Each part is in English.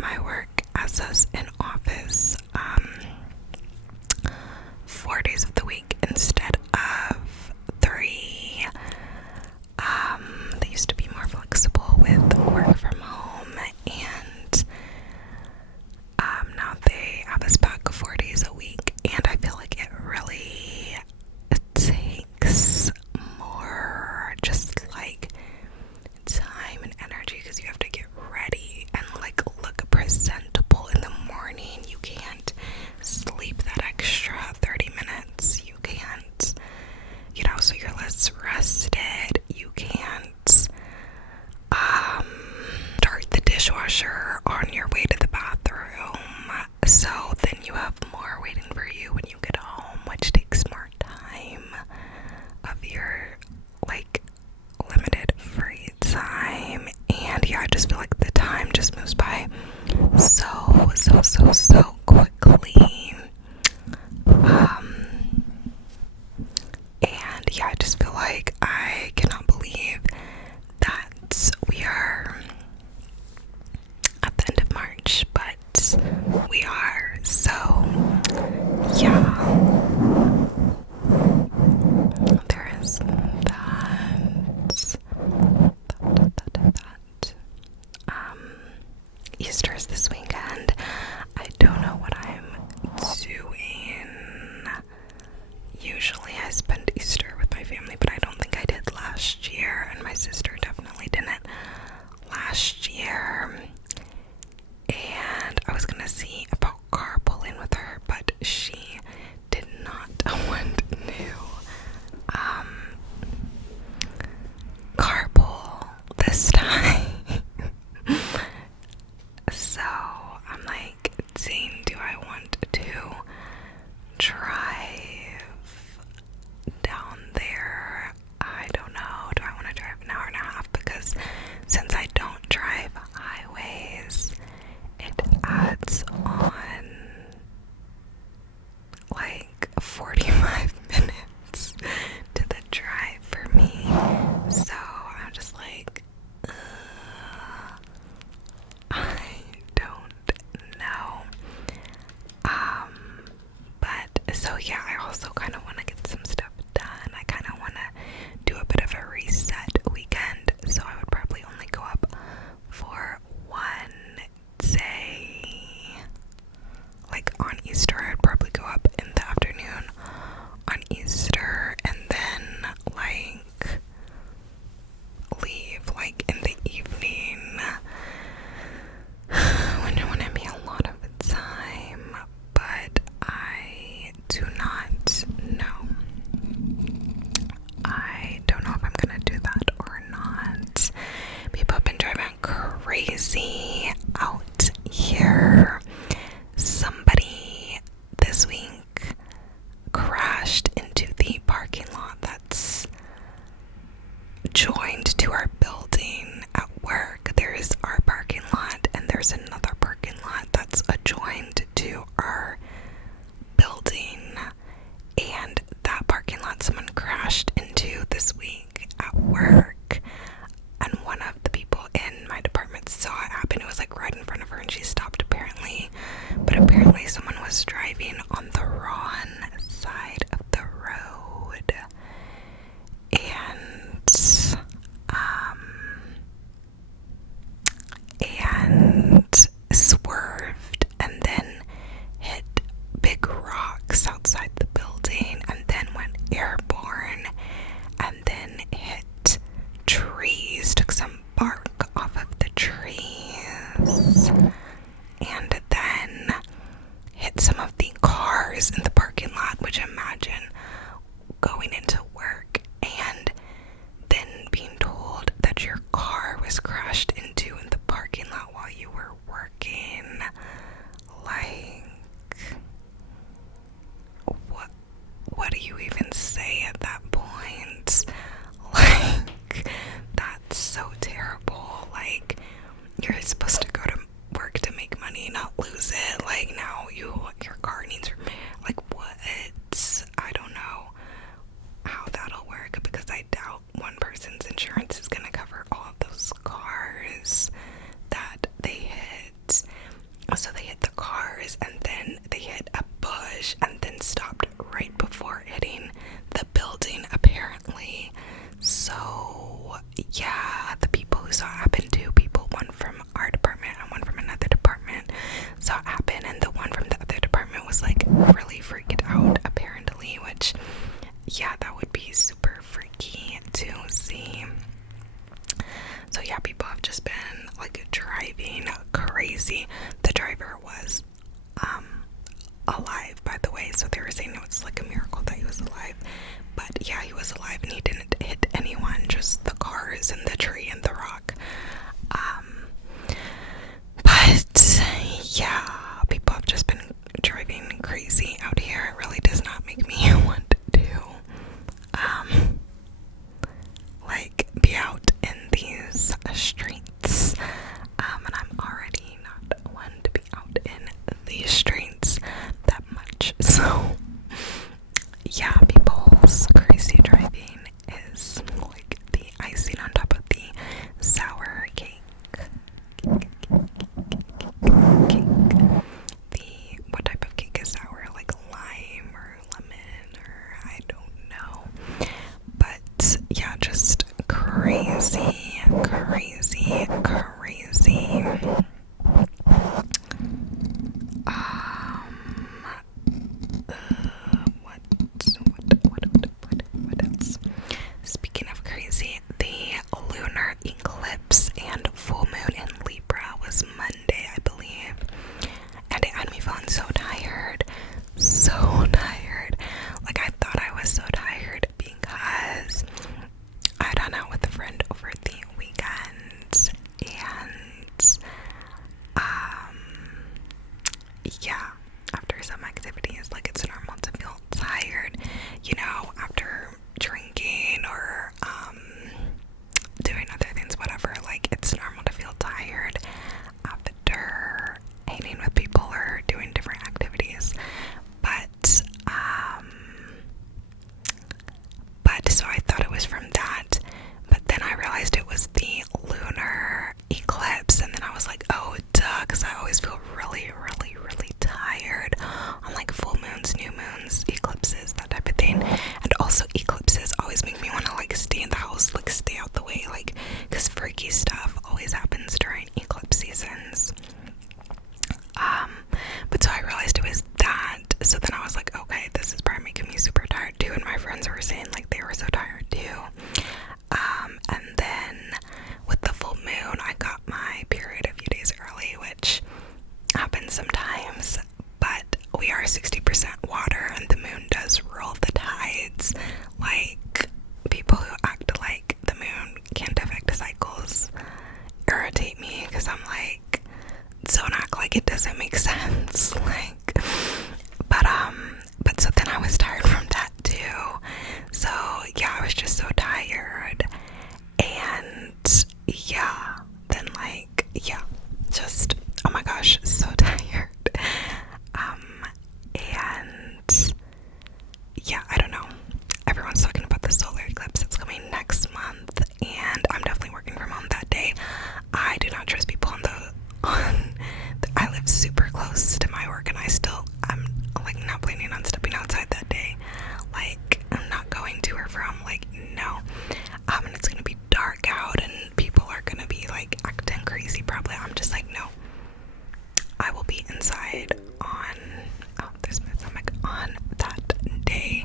my work as us in office 4 days of the week instead of 3. They used to be more flexible with work from home, and now they have us back 4 days a week, and I feel like it really takes more just like time and energy, because you have to get ready and like look presentable in the morning. You can't sleep that extra 30 minutes. You can't, so you're less rested. You can't start the dishwasher on your way to the bathroom. So then you have more waiting for you when you get home, which takes more time of your like limited free time. And yeah, I just feel like the time just moves by so quickly. And yeah, I just feel like I cannot believe that we are at the end of March, but we are. So yeah, there is that. Easter is this weekend. I don't know what I'm doing. Usually I spend Easter with my family, but I don't think I did last year, and my sister definitely didn't last year. And I was gonna see about carpooling with her, but she did not want to carpool this time. So I'm like, dang, do I want to drive down there? I don't know. Do I want to drive an hour and a half? Because since I don't drive highways, it adds on like 45 minutes to the drive for me. So I'm just like, I don't know. But so yeah, I also kind of want to get some stuff done. I kind of want to do a bit of a reset weekend. So I would probably only go up for one day. Like on Easter, I'd probably go up in the afternoon on Easter, and then like leave like in the evening. When it wouldn't be a lot of the time, but I do not know. I don't know if I'm gonna do that or not. People have been driving crazy out here. Somebody this week crashed into the parking lot that's joined to our building at work. There is our parking lot, and there's another parking lot that's adjoined to our building. And that parking lot someone crashed into this week at work, and one of the people in my department saw it happen. It was like right in front of her, and she stopped apparently. But apparently someone was driving on the wrong side of the road, and swerved and then hit big rocks outside the building, and then went airborne, and then hit trees, took some bark off of the trees, and then hit some of the cars in the parking lot. Which, imagine going into work and then being told that your car was crashed into in the parking lot while you were working. Like, what do you even say at that point? Like, that's so terrible. Like, you're supposed to go to work to make money, not lose it. Like, now your car needs, like, what? I don't know how that'll work, because I doubt one person's insurance is gonna cover all of those cars that they hit. driver was alive, by the way. So they were saying it was like a miracle that he was alive. But yeah, he was alive and he didn't hit anyone, just the cars and the tree and the rock. But yeah, people have just been driving crazy out here. It really does not make me want to like be out in these streets. And I'm already not one to be out in these streets that much. So yeah, people's crazy driving is like the icing on top of the sour cake. What type of cake is sour? Like lime or lemon, or I don't know. But yeah, just crazy. What else? Speaking of crazy, the lunar eclipse and full moon in Libra was Monday, I believe. And it had me feeling so tired. Like, I thought I was so tired because I'd hung out with a friend over the weekend. And, yeah, after some activities, like, it's normal to feel tired, you know, after drinking or, doing other things, whatever. Like, it's normal to feel tired after hanging with people or doing different activities. But so I thought it was from that, but then I realized it was the lunar eclipse, and then I was like, oh duh, because I always feel really tired on like full moons, new moons, eclipses, that type of thing. And also eclipses always make me want to like stay in the house, like stay out the way, like, because freaky stuff always happens during eclipse seasons. But so I realized it was that. So then I was like, okay, this is probably making me super tired too. And my friends were saying like they were so tired too. And then with the full moon, I got my period a few days early, which happens sometimes. But we are 60% water, and the moon does roll the tides. Like, people who act like the moon can't affect cycles irritate me, because I'm like, don't act like it doesn't make sense. Like, but so then I was tired from that too. So yeah, I was just so tired. And yeah, then like, yeah, just, oh my gosh, so tired. And yeah, I don't know. Everyone's talking about the solar eclipse that's coming next month, and I'm definitely working from home that day. I do not trust people I live super close to my work, and I'm like not planning on stepping outside that day. Like, I'm not going to or from, like, no. And it's gonna be dark out, and people are gonna be like acting crazy probably. I'm just like, no. I will be inside there's my stomach, on that day.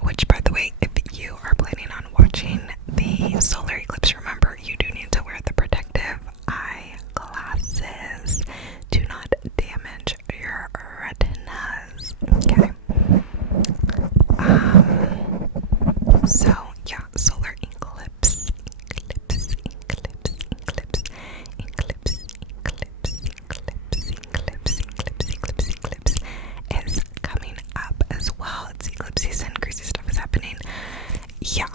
Which, by the way, if you are planning on watching the solar eclipse, remember, you do need to wear the protective eye glasses. Do not damage your retinas. Okay. So yeah, solar eclipse is coming up as well. It's eclipse season, crazy stuff is happening. Yeah.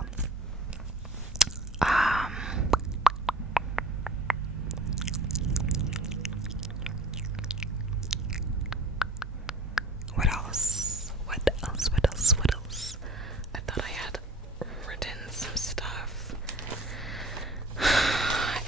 What else? I thought I had written some stuff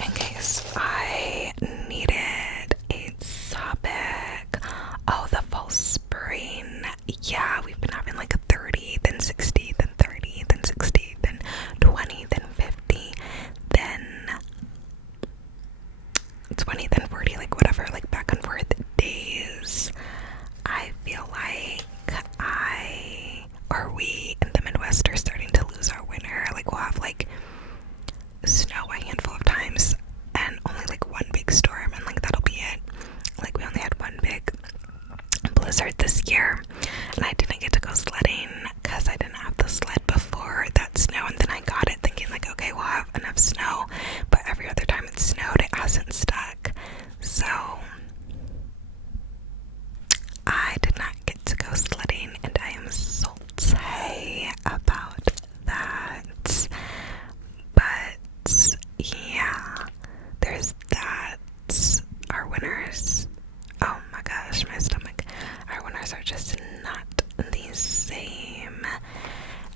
in case I needed a topic. Oh, the fall spring. Yeah, we've been having like a 30, then 60, then 30, then 60, then 20, then 50, then 20, then 40, like whatever, like back and forth days. I feel like we in the Midwest are starting to lose our winter. Like, we'll have like snow a handful of times and only like one big storm, and like that'll be it. winters, oh my gosh, my stomach, our winters are just not the same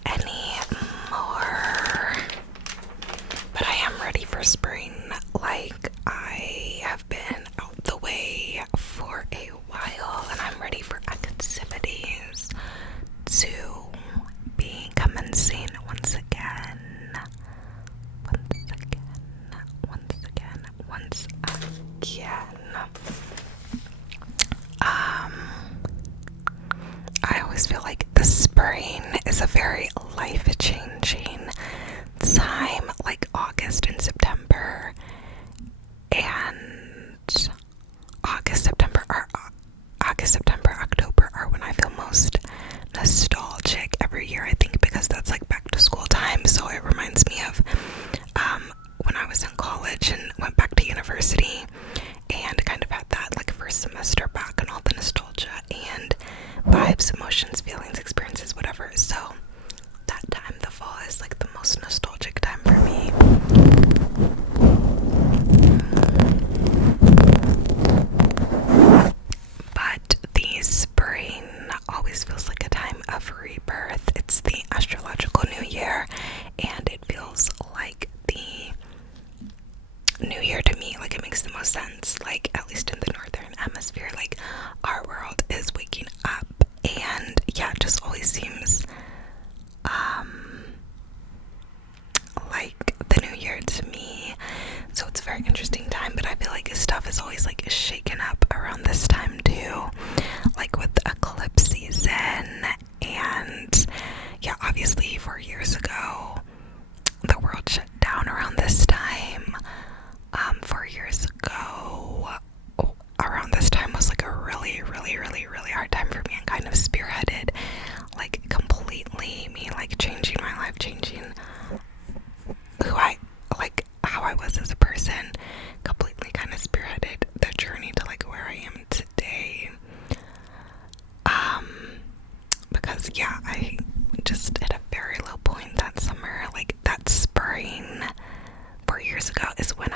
anymore. But I am ready for spring. Like, I have been out the way for a while, and I'm ready for activities to be commencing once again. Once again. I always feel like the spring is a very life-changing time, like August and September, and October are when I feel most nostalgic every year, I think, because that's like back to school time. So it reminds me of when I was in college and went back to university and kind of had that like first semester back and all the nostalgia and vibes, emotions, feelings, experiences, whatever. So that time, the fall, is like the most nostalgic time for me. But the spring always feels like a time of rebirth. It's the astrological new year, and it feels like the new year to me. Like, it makes the most sense, like, at least in the northern hemisphere, like, our world is waking up, and yeah, it just always seems like the new year to me. So it's a very interesting time, but I feel like stuff is always like shaken up around this time too, like with the eclipse season. And yeah, obviously 4 years ago the world shut down around this time. 4 years ago around this time was like a really hard time for me, and kind of spearheaded like completely me like changing my life, changing who I, like, how I was as a person, completely kind of spearheaded the journey to like where I am today. Because yeah, I just hit a very low point that summer. Like, that spring 4 years ago is when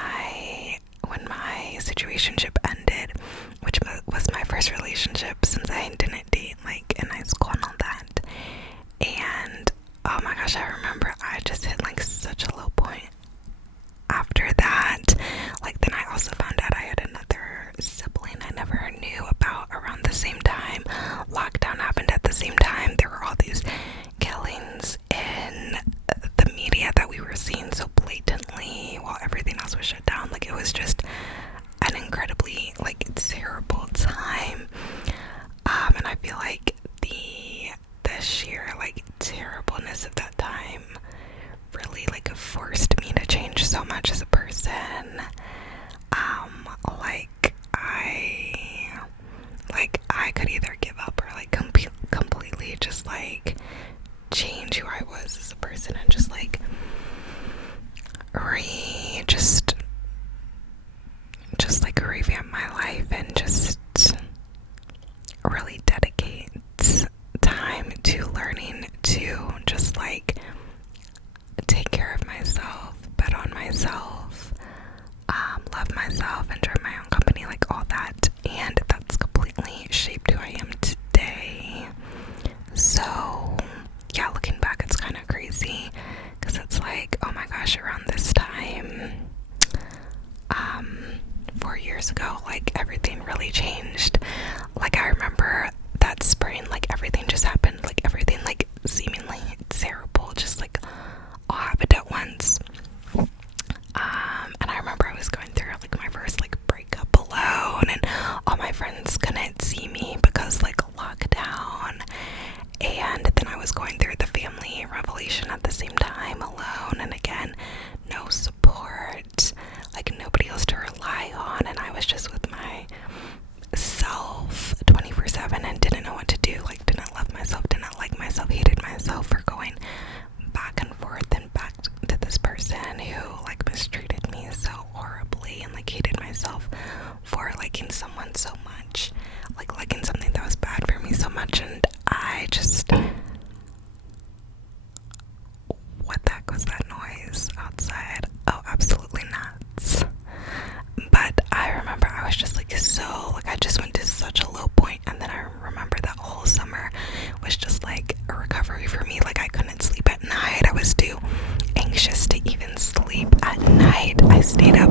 my situationship ended, which was my first relationship since I didn't date like in high school and all that. And oh my gosh, I remember I just hit like such a low point after that. Like, then I also found out I had another sibling I never knew about around the same time. Lockdown happened at the same time. There were all these killings in the media that we were seeing so blatantly while everything else was shut down. Like, it was just an incredibly like terrible time. And I feel like the sheer like terribleness of that time really like forced me to change so much as a person. I could either give up or like completely just like change who I was as a person and just like just like revamp my life and just really dedicate time to learning to just like take care of myself, bet on myself, love myself, enjoy my own company, like all that. And that's completely shaped who I am today. So yeah, looking back, it's kind of crazy because it's like, oh my gosh, around this time 4 years ago, like everything really changed. Like, I remember that spring, like everything just happened, like everything like seemingly terrible just like all happened at once. And I remember I was going through like my first like breakup alone, and all my friends couldn't see me because like lockdown. And then I was going through the family revelation at the same time alone, and again, no support, like nobody else to rely on, and I was just with myself 24/7 and didn't know what to do. Like, didn't love myself, didn't like myself, hated myself for going back and forth and back to this person who like mistreated me so horribly, and like hated myself for liking someone so much, like liking something that was bad for me so much. And I just, what the heck was that noise outside? Oh, absolutely nuts. But I remember I was was just like so, like I just went to such a low point. And then I remember that whole summer was just like a recovery for me. Like I couldn't sleep at night. I was too anxious to even sleep at night. I stayed up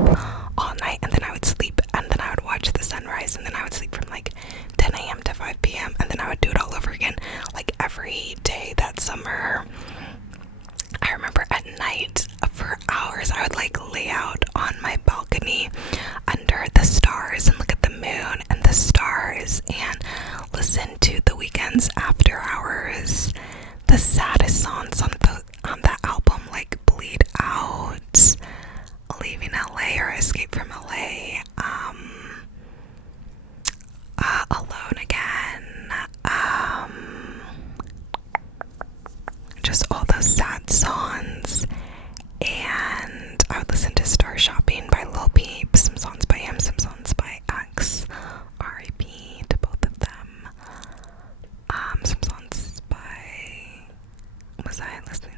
all night, and then I would sleep, and then I would watch the sunrise, and then I would sleep from like 10 a.m. to 5 p.m. and then I would do it all over again, like every day that summer. I remember at night for hours I would like lay out on my balcony under the stars and look at the moon and the stars and listen to The Weeknd's After Hours. The saddest songs on that album, like Bleed Out, Leaving LA or Escape from LA, Alone Again, just all those sad songs. And I would listen to Star Shopping by Lil Peep, some songs by him, some songs by X, R.I.P. to both of them. Some songs by, was I listening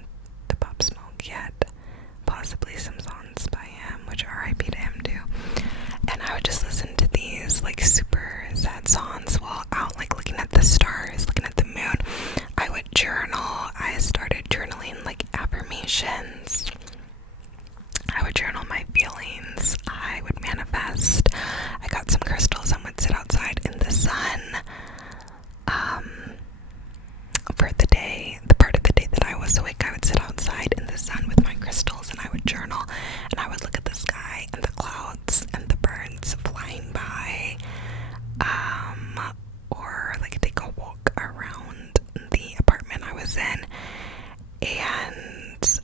to Pop Smoke yet? Possibly some songs by him, which R.I.P. to him too. And I would just listen to these like super sad songs while out, like looking at the stars, looking at the moon. I would journal. I started journaling like affirmations. I would journal my feelings. I would manifest. I got some crystals and would sit outside in the sun. For the day, the part of the day that I was awake, I would sit outside in the sun with my crystals, and I would journal, and I would look at the sky and the clouds and the birds flying by, or like take a walk around the apartment I was in. And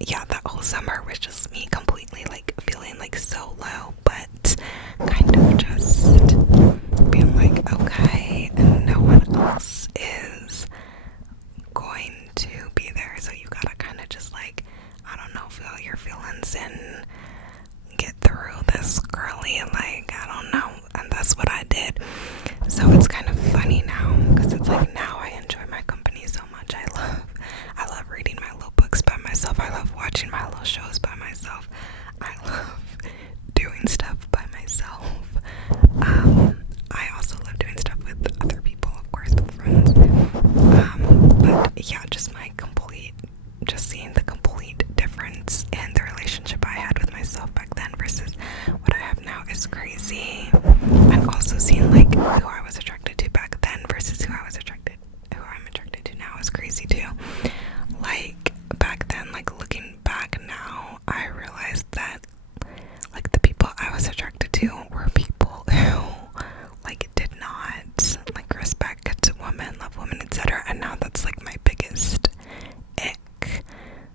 yeah, that whole summer was just me completely like feeling like so low, but kind of just being like, okay, and no one else is going to be there, so you gotta kind of just like, I don't know, feel your feelings and get through this girly, like, I don't know. And that's what I did. So it's kind of funny now, because it's like now I enjoy my company so much. I love reading my little books by myself. I love watching my little shows by myself. I love doing stuff by myself. I also love doing stuff with other people, of course, with friends. But yeah, just seeing the complete difference in the relationship I had with myself back then versus what I have now is crazy. And also seeing like who I was attracted to back then versus who I'm attracted to now is crazy too. Like back then, like looking back now, I realized that like the people I was attracted to were people who like did not like respect women, love women, etc. And now that's like my biggest ick.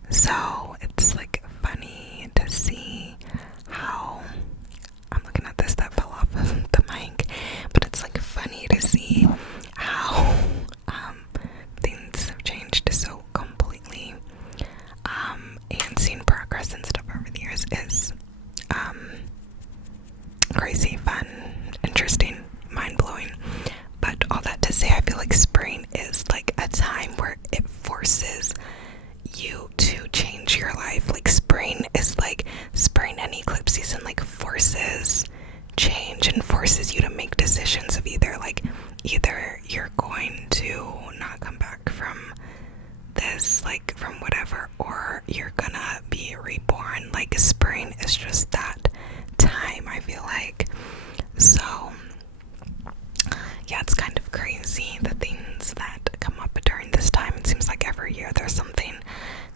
So it's like funny to see how I'm looking at this that fell off of the mic, but it's like funny to see how things have changed so completely, and seeing progress and stuff over the years is crazy, fun, interesting, mind-blowing. But all that to say, I feel like spring is like a time where it forces you to change your life. Like spring and eclipse season like forces change and forces you to make decisions of either you're going to not come back from this, like from whatever, or you're gonna be reborn. Like spring is just that time, I feel like. So yeah, it's kind of crazy the things that come up during this time. It seems like every year there's something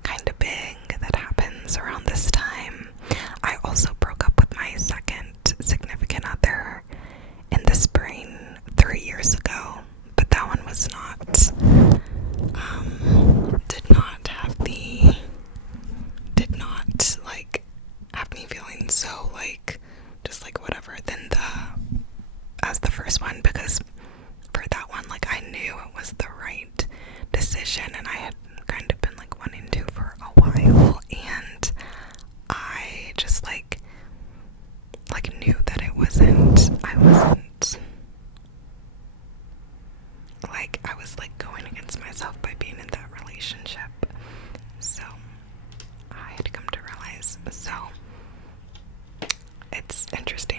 kind of big that happens around this time. I also broke up with my second significant other in the spring 3 years ago, but that one was not have me feeling so like just like whatever than as the first one, because for that one, like I knew it was the right decision, and I had kind of been like wanting to for a while, and I just like knew that I wasn't like, I was like going against myself by being in that relationship. So I had come to realize. So it's interesting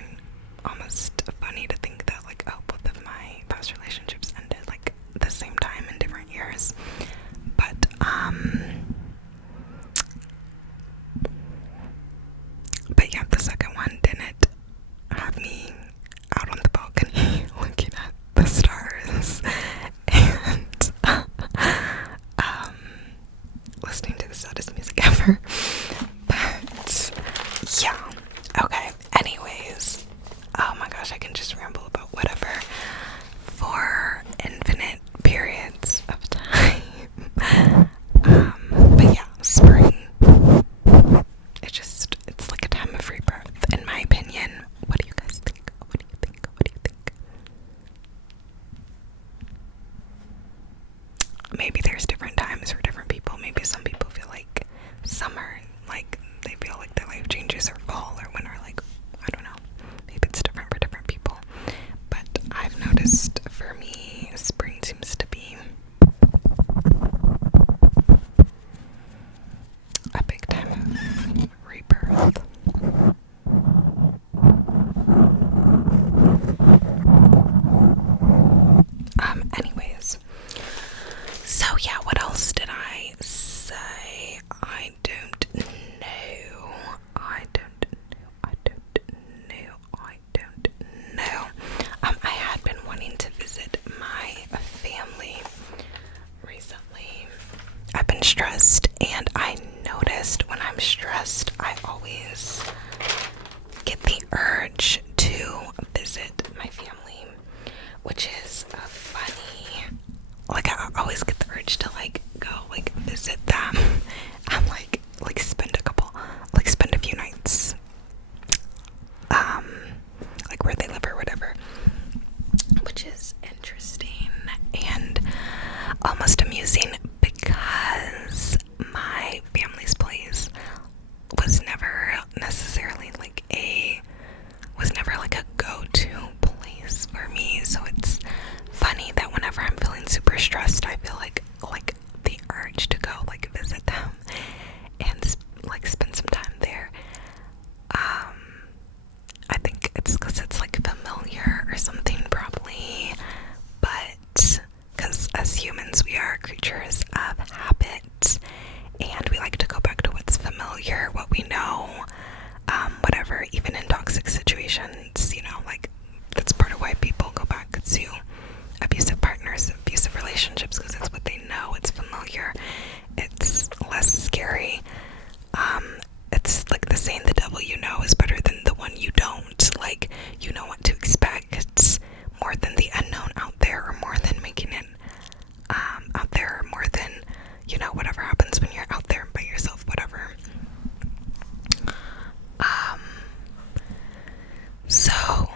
like where they live or whatever, which is interesting and almost amusing because my family's place was never necessarily like a go-to place for me. So it's funny that whenever I'm feeling super stressed, I feel like the urge to go like visit them and like spend some time there. I think it's because it's like familiar or something probably, but because as humans we are creatures of habit and we like to go back to what's familiar, what we know, whatever, even in toxic situations, you know, like that's part of why people go back to abusive partners, abusive relationships, because it's what they know, it's familiar, it's less scary. It's like the saying, the devil you know is better than the one you don't. Like, you know what to expect. It's more than the unknown out there, or more than making it out there, or more than, you know, whatever happens when you're out there by yourself, whatever. So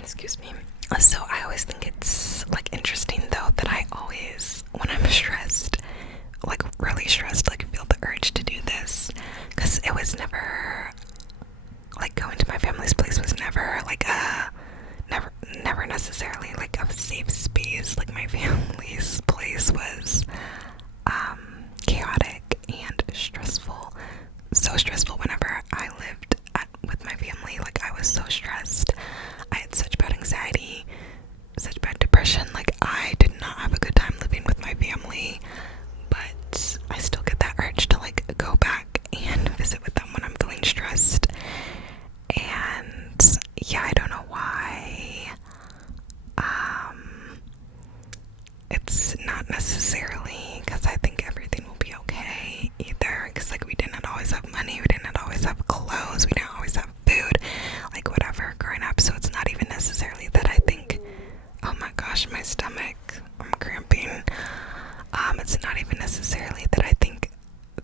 excuse me. So I always think it's like interesting though that I always, when I'm stressed, like really stressed, like feel the urge to do this, because it was never like going to my family's place was never like never necessarily like a safe space. Like my family's place was chaotic and stressful, so stressful. Whenever I lived with my family, like I was so stressed, I had such bad anxiety, such bad depression. Like I did not have a good time living with my family, but I still get that urge to like go back and visit with them when I'm feeling stressed. And yeah, I don't know why. It's not necessarily because I think everything will be okay either, because like we didn't always have money, we didn't always have clothes, we didn't always have food, like whatever, growing up. So it's not even necessarily that I think, oh my gosh, my stomach, I'm cramping. It's not even necessarily that I think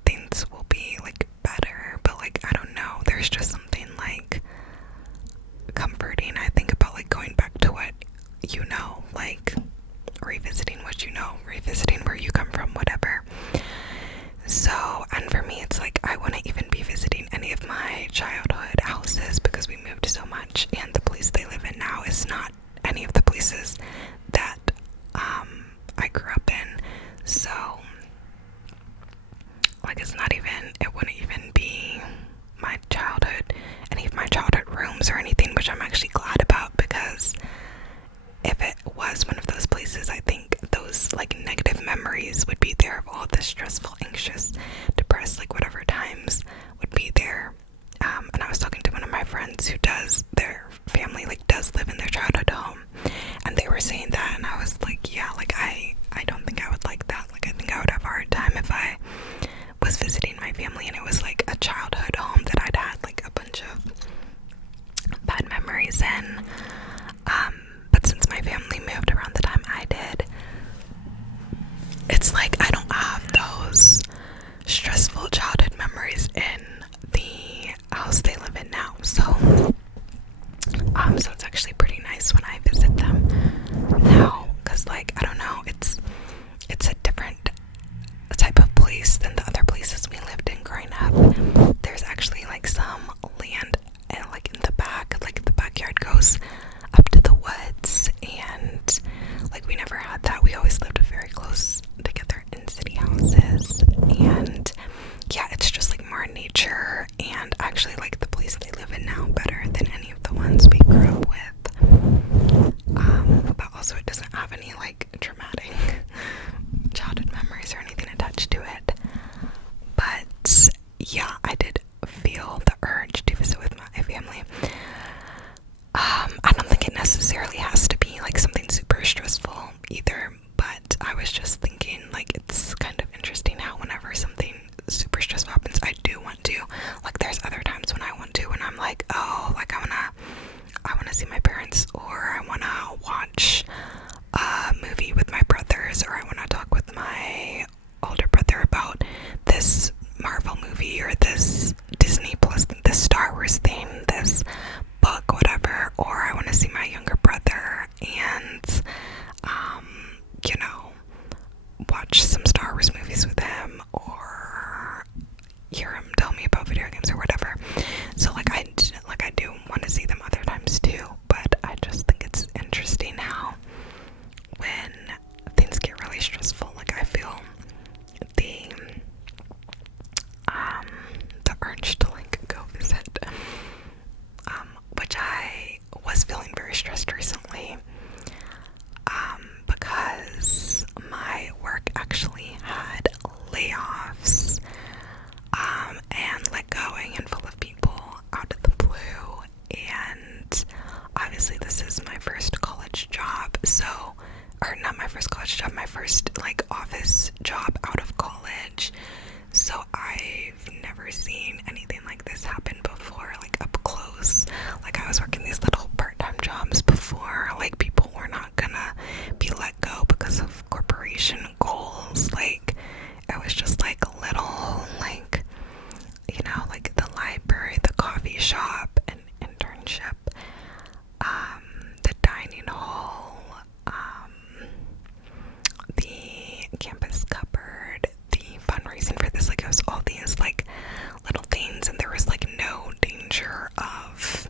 things will be like better, but like I don't know, there's just something like comforting, I think, about like going back to what you know, like revisiting what you know, revisiting where you come from, whatever. So, and for me it's like I wouldn't even be visiting any of my childhood houses because we moved so much, and the place they live in now is not any of the places that I grew up in. So like it's not even, it wouldn't even be my childhood, any of my childhood rooms or anything, which I'm actually glad about, because if it was one of those places, I think those like negative memories would be there of all the stressful, anxious, depressed, like whatever times would be there. And I was talking to one of my friends who does, their family like does live in their childhood home, and they were saying that, and I was like, yeah, like I don't think I would like that. Like I think I would have a hard time if I was visiting my family and it was like a childhood home that I'd had like a bunch of bad memories in. But since my family moved around the time I did, it's like I don't have those stressful childhood memories in the house they live in now. So it's actually pretty nice when I visit them now, because like I don't know, it's a different type of place than the other places we lived in growing up. There's actually like some land and like in the back, like the backyard goes was feeling very stressed recently, because my work actually had layoffs, and let going and full of people out of the blue. And obviously this is my first college job, or not my first college job, my first like office job out of college. So I've never seen anything like this happen before, like up close. Like I was working these little part-time jobs before, like people were not gonna be let go because of corporation goals. Like it was just like a little, like, you know, like the library, the coffee shop, an internship, the dining hall, the campus cupboard, the fundraising for this. Like it was all these like little things, and there was like no danger of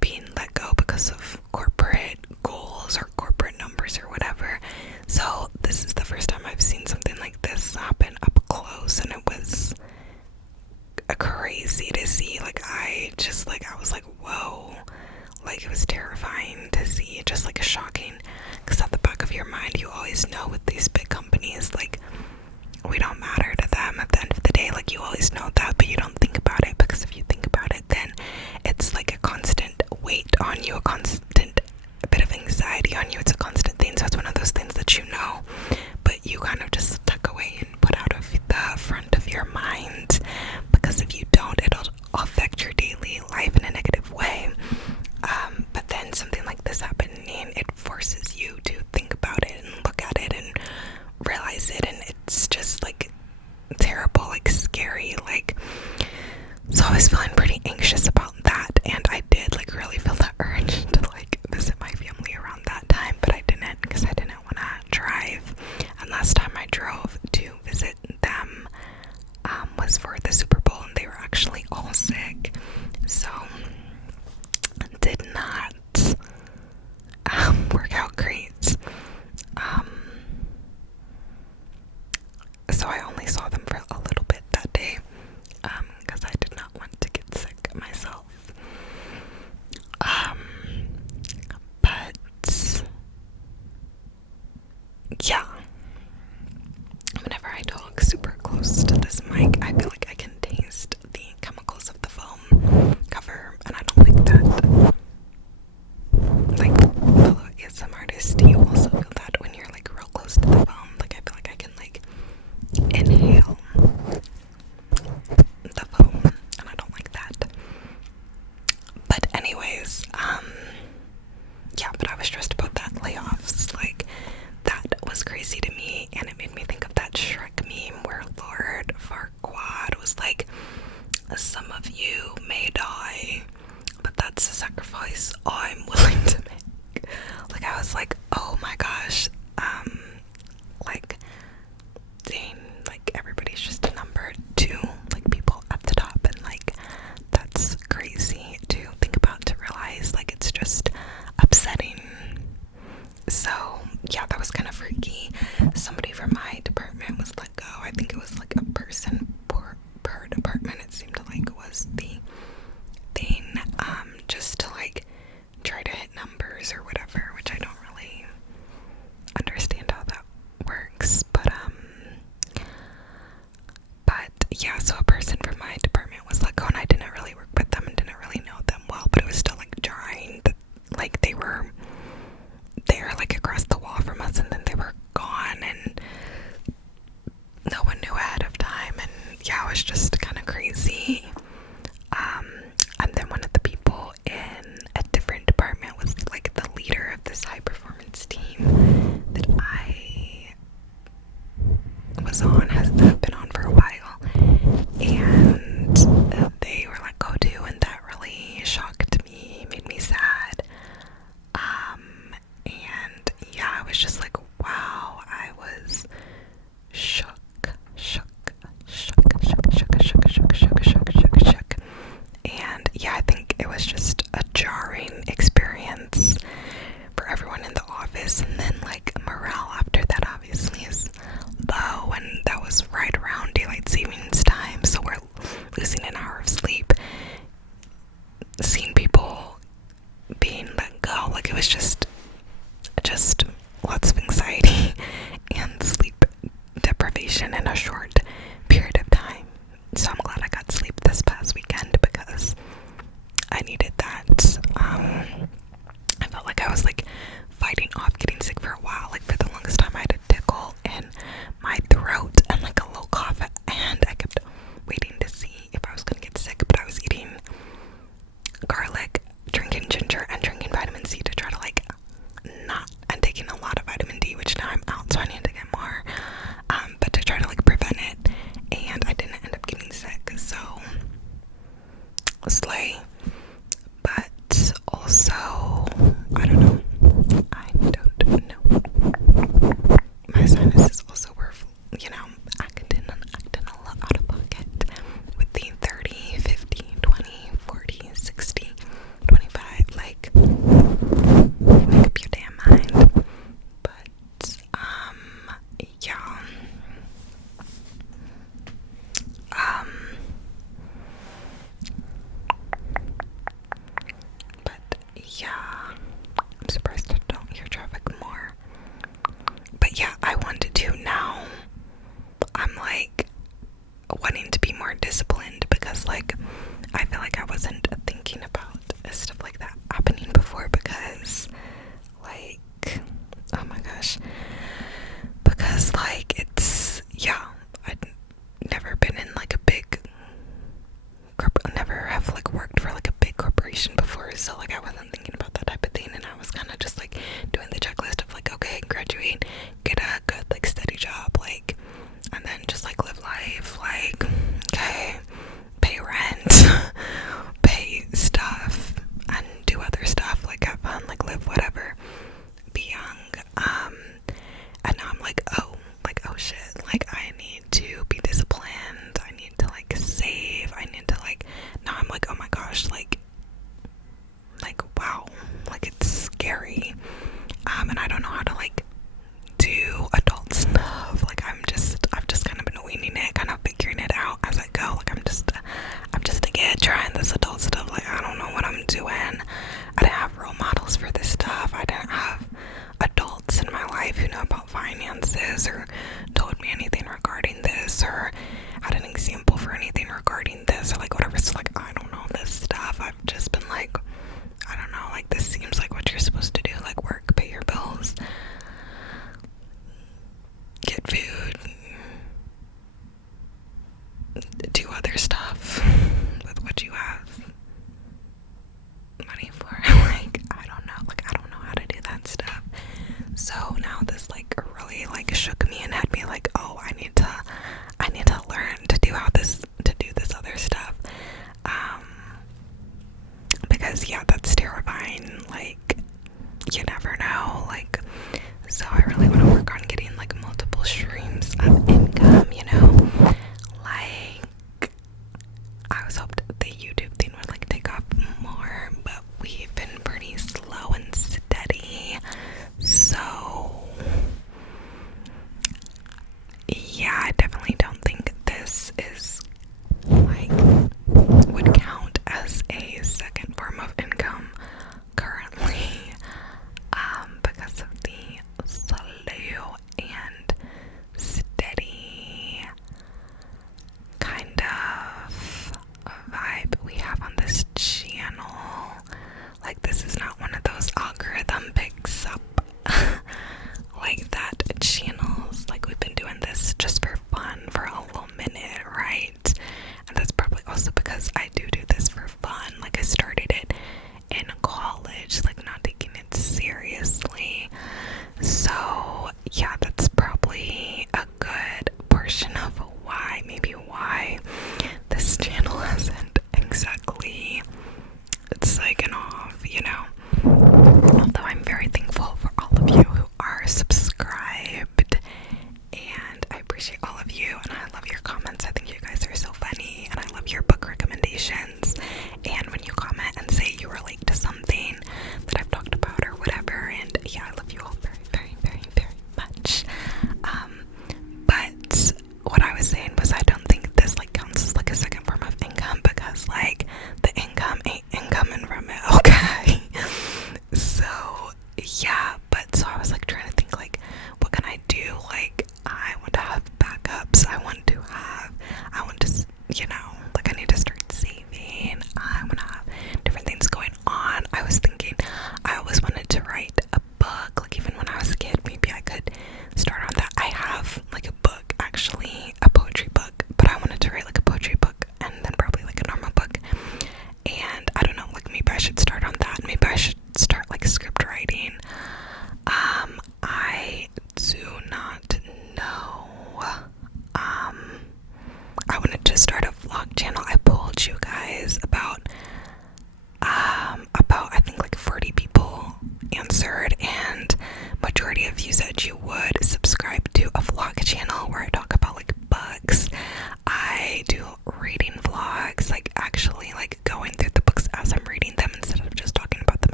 being let go because of corporate goals or corporate numbers or whatever. So this is the first time I've seen something like this happen up close, and it was crazy to see. Like I was like, whoa. Like it was terrifying to see, just like shocking, because at the back of your mind you always know with these big companies, like, we don't matter to them at the end of the day. Like you always know that, but you don't think about it, because if you think about it, then it's like a constant weight on you, a constant bit of anxiety on you. It's a constant thing. So it's one of those things that you know, but you kind of just tuck away and put out of the front of your mind, because if you don't, it'll affect your daily life in a negative way. But then something like this happening, it forces you to think about it and look at it and realize it, and it's just like terrible, like scary, like. So I was feeling pretty anxious about that, and I did like really feel the urge to like visit my family around that time, but I didn't, because I didn't want to drive. And last time I drove to visit them was for the Super Bowl, and they were actually all sick, so did not work out great. So I only saw them for a little bit that day, because I did not want to get sick myself. But yeah, whenever I talk super close to this mic, I feel like I can taste the chemicals of the foam cover, and I don't like that. Like, fellow ASM artist, you also feel that when you're like real close to the foam. Like I feel like I can like inhale the foam, and I don't like that. But anyways, yeah, but I was stressed about that layoffs. Like that was crazy to me, and it made me think of that Shrek meme where Lord Farquaad was like, some of you may die, but that's a sacrifice I'm willing to make. Like I was like, oh my gosh, like, dang, like everybody's just a number to like people at the top, and like that's crazy to think about, to realize like it's just upsetting. So yeah, that was kind of freaky. Somebody from my department was let go. I think it was like a person per department, it seemed like was the thing, just to like try to hit numbers or whatever, which I don't really understand how that works, but yeah, so a person from my department was let go, and I didn't really work with them and didn't really know them well, but it was still like jarring that like they were there like across the wall from us, and then they were gone, and no one knew ahead of time. And yeah, it was just kind of crazy. And then one of the people in a different department was like the leader of this high performance team that I was on, have been on for a while, and they were let go too, and that really shocked me, made me sad. And yeah, I was just like, wow, I was shook. And yeah, I think it was just a jarring experience for everyone in the office, and then like morale after that obviously is low, and that was right around daylight savings time, so we're losing an hour of sleep. Seeing people was just lots of anxiety and sleep deprivation in a short period of time. So I'm glad I got sleep this past weekend because I needed that. I felt like I was like fighting off getting sick for a while. Like for the longest time I had a tickle in my throat and like a low cough, and I kept waiting to see if I was gonna get sick, but I was eating garlic, drinking ginger, and drinking vitamin C to try to like not, and taking a lot of vitamin D, which now I'm out, so I need to get more, but to try to like prevent it, and I didn't end up getting sick, so slay. But also, I don't know, my sinuses also were, acting a lot out of pocket with the 30, 50, 20, 40, 60, 25, like, make up your damn mind. But, yeah. But, yeah. I'm surprised I don't hear traffic more. But, yeah, I wanted to now. I'm, like, wanting to be more disciplined because, like, I feel like I wasn't thinking about stuff like that happening before because, like, oh my gosh, because, like, it's, yeah, I'd never been in, like, a big, never have, like, worked for, like, a big corporation before, so, like, I wasn't thinking about that type of thing, and I was kind of just, like, doing the checklist of, like, okay, graduate, get a good, like, steady job, like, and then just, like, live life, like, okay, pay rent, pay stuff, and do other stuff, like, have fun, like, live whatever, be young, and now I'm like, oh shit, like, I need to be disciplined, I need to, like, save, I need to, like, now I'm like, oh my gosh, like, wow, like, it's scary, and I don't know how to, like, do adult stuff, like, I've just kind of been winging it, kind of figuring it out as I go, like, I'm just a kid trying this adult stuff, like, I don't know what I'm doing, I didn't have role models for this stuff, I didn't have adults in my life who know about finances, or told me anything regarding this, or had an example for anything regarding this, or, like, whatever, so, like, I don't know this stuff, I've just been, like, I don't know, like, this seems like what you're supposed to do, like, work, pay your bills, get food, do other stuff with what you have money for. Like, I don't know how to do that stuff. So now this, like, really, like, shook me and had me like, oh, I need to learn to do this other stuff. Because, yeah, that's terrifying. Like, you never know. Like, so I really want to work on getting, like, multiple streams of income, like, I was hoping the YouTube thing would, like, take off more, but we've been pretty slow and steady, so, yeah, I definitely don't think this is, like, would count as a second form of income currently, because of the slow and steady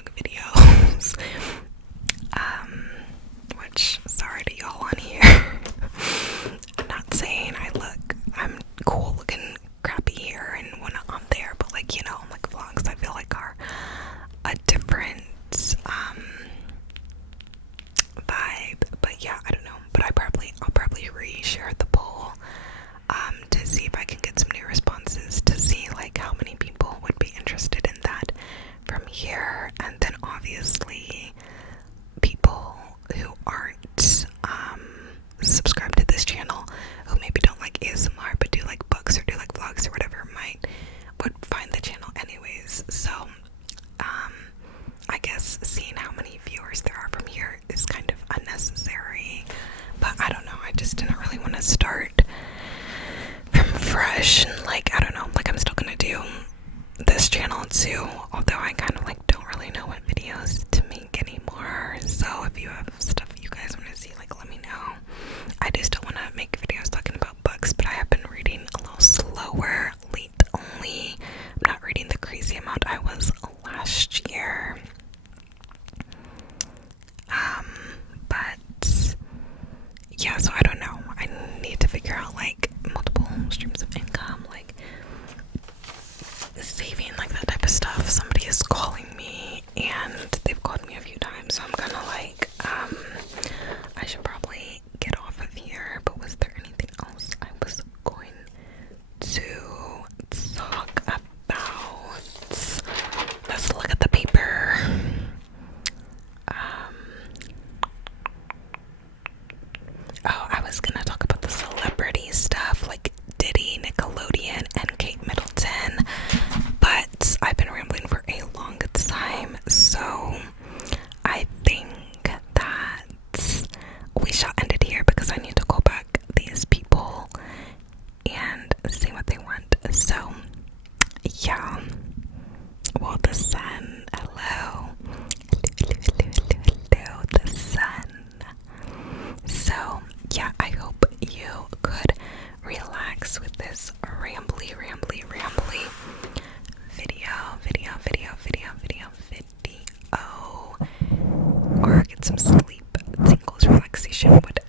vlog videos. Which, sorry to y'all on here. I'm not saying I'm cool looking crappy here and whatnot on there, but like, you know, like vlogs I feel like are a different vibe. But yeah, I don't know. But I'll probably reshare the poll to see if I can get some new responses, to see like how many people would be interested in that from here. And then obviously people who aren't subscribed to this channel, who maybe don't like ASMR but do like books or do like vlogs or whatever, would find the channel anyways. So I guess seeing how many viewers there are from here is kind of unnecessary, but I don't know, I just didn't really want to start from fresh, and like, I don't know, like I'm still gonna do this channel too, although I kind of like don't really know what videos to make anymore. So if you have stuff you guys want to see, like, let me know. I do still want to make videos talking about books, but I have been reading a little slower lately. I'm not reading the crazy amount I was last year. But yeah, so I don't know. I need to figure out like multiple streams of income, like saving, like that type of stuff. Somebody is calling me, and they've called me a few times, so I'm gonna like, I should probably get off of here. But was there anything else I was going to talk about? Let's look at the paper. Oh, I was gonna talk about the celebrity stuff, like Diddy, Nickelodeon, and Kate Middleton, but I've been rambling for a long time, so I think that we shall end it here because I need to call back these people and see what they want. So yeah, well, the sun, hello, the sun. So yeah, I hope you could relax with this rambly video, or get some sleep, tingles, relaxation, whatever